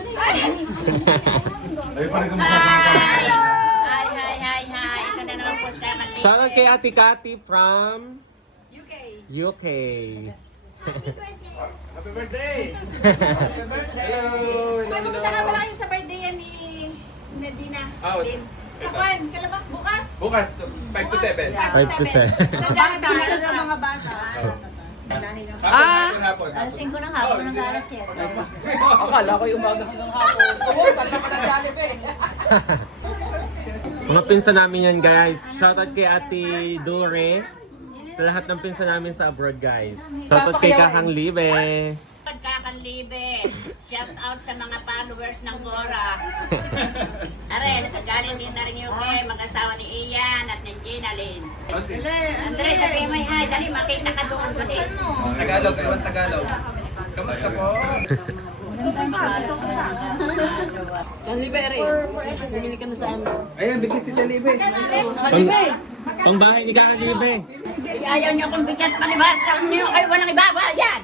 Hi. Ito na naman po sa kanila. Shoutout kay Ate Cathy from UK. Happy birthday! Hello! Pumunta ka pala kayo sa birthday yan ni Medina. Sa Kwan, kalabak bukas. Bukas, 5 to 7. 5 to 7. Sa Jakarta, meron ng mga bata. Alas 5 ng hapon ng alas 7. Akala ko yung umaga hanggang hapon. Oo, saan na pala Jollibee? Mga pinsan namin yan, guys. Shoutout kay Ate Dore. Sa lahat ng pinsan namin sa abroad, guys. Shoutout kay Kakang Libe. Pagkakanlibe, shout out sa mga followers ng Gora. Are, galing din na rin yung kay mga asawa ni Ian at ni Gina Lynn. Andre, sabihin mo hi, dali makita ka doon ko din. Tagalog, kawan Tagalog. Kamusta po? Libere. Bumili ka na sa amin. Ayan, bigis si Talibe. Pang bahay ni Kakang Libe. Ayaw niyo kung bigat palibas, alam niyo kayo walang ibaba, yan!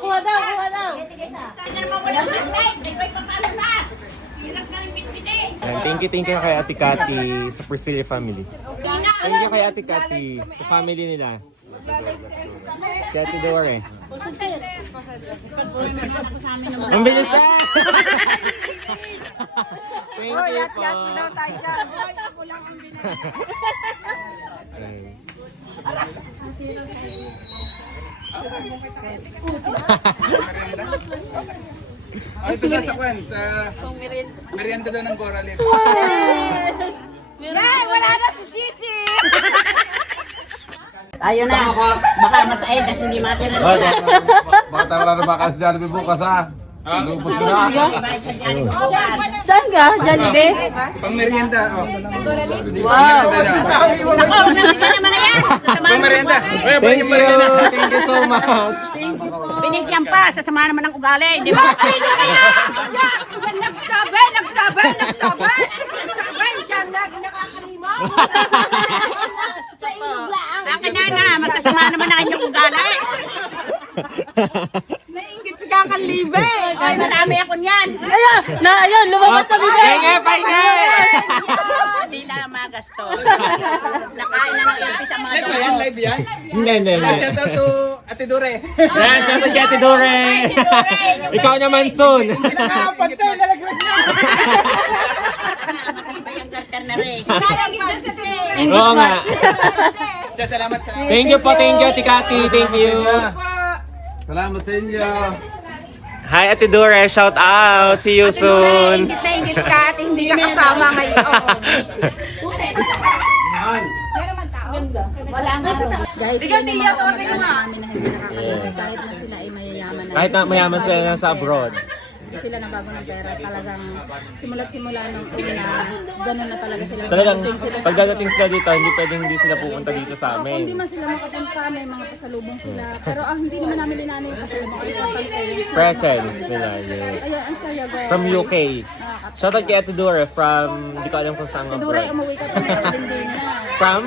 Kuha daw. Thank you kay Ate Cathy sa Priscilla family. Thank you kay Ate Cathy sa family nila. Si Ate Dore. Ang bilis na! Thank you po. daw tayo dyan. Ay, ito na sa Kwan, sa merienda daw ng Gora Live. Nay, wala na si Sisi. Ayun na, baka masaya kasi hindi matira. Baka tayo wala na bakas Jollibee bukas ha. Lubos na. Saan ka? Jollibee? Pang merienda, oh. Wow. Ako, nabigyan naman na yan. Pang merienda. Ay, Thank you. Thank you so much. Binigyan pa, sasama naman ng ugali. Hindi mo kailo kaya. Nagsabi. Diyan na, nakakalimaw. Sa ilog lang. Akin na, masasama naman ang inyong ugali. Nainggit si Kakalibe. Ay, marami ako niyan. Ayun, lumabas sa bibig. Hindi lang magasto. Nakain na ng ipis ang mga Live ba yan? Live yan? Hindi. Shout out to Ate Dore. Yan, shoutout kay Ate Dore. Ikaw naman soon. Pantay, nalaglag na. Iba yung garter na rin. Nainggit dyan sa tinure. Oo nga. Siya, salamat. Thank you po, Ate Cathy. Thank you. Salamat sa inyo. Hi, Ate Dore. Shout out. See you soon. Inggit ka at hindi ka kasama ngayon. Guys, yun yung mga kamag-anak namin na hindi nakakalimutan kahit na sila ay mayayaman na. Kahit na mayaman sila nasa abroad. Hindi sila nabago ng pera. Talagang simula nung una, ganun na talaga sila. Talagang Dadating sila sa pagdating sila dito, hindi pwedeng hindi sila pupunta dito sa Kung hindi amin. man sila makapunta, may mga pasalubong sila. Pero hindi naman namin linanay yung pasalubong. Ang importante yung Presence nila. Yes. Ayan, ang saya, girl. From UK. Shoutout kay Ate Dore from, hindi ko alam kung saan Si Dure, abroad. umuwi ka pa na din na. From?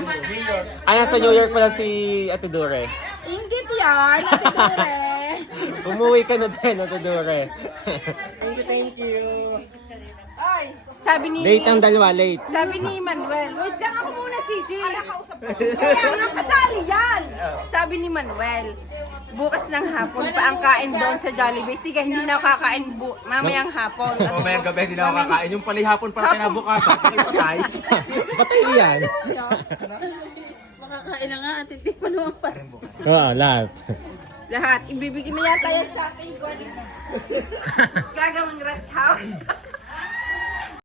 Ay, nasa New York pala si Ate Dore. Inggit yan, Ate Dure. Umuwi ka na din, Ate Dore. Thank you. Ay, sabi ni Late. Sabi ni Manuel, wait lang ako muna, Sisi. Kaya nga kasali yan. Sabi ni Manuel, bukas ng hapon pa ang kain doon sa Jollibee. Sige, hindi na ako kakain mamayang hapon. At Mamayang gabi, hindi na ako kakain. Yung palihapon para kinabukasan. Patay. Patay yan. makakain na nga at hindi pa naman pa. Oo, lahat. Lahat, ibibigay na yata yan sa akin. Gagawang rest house.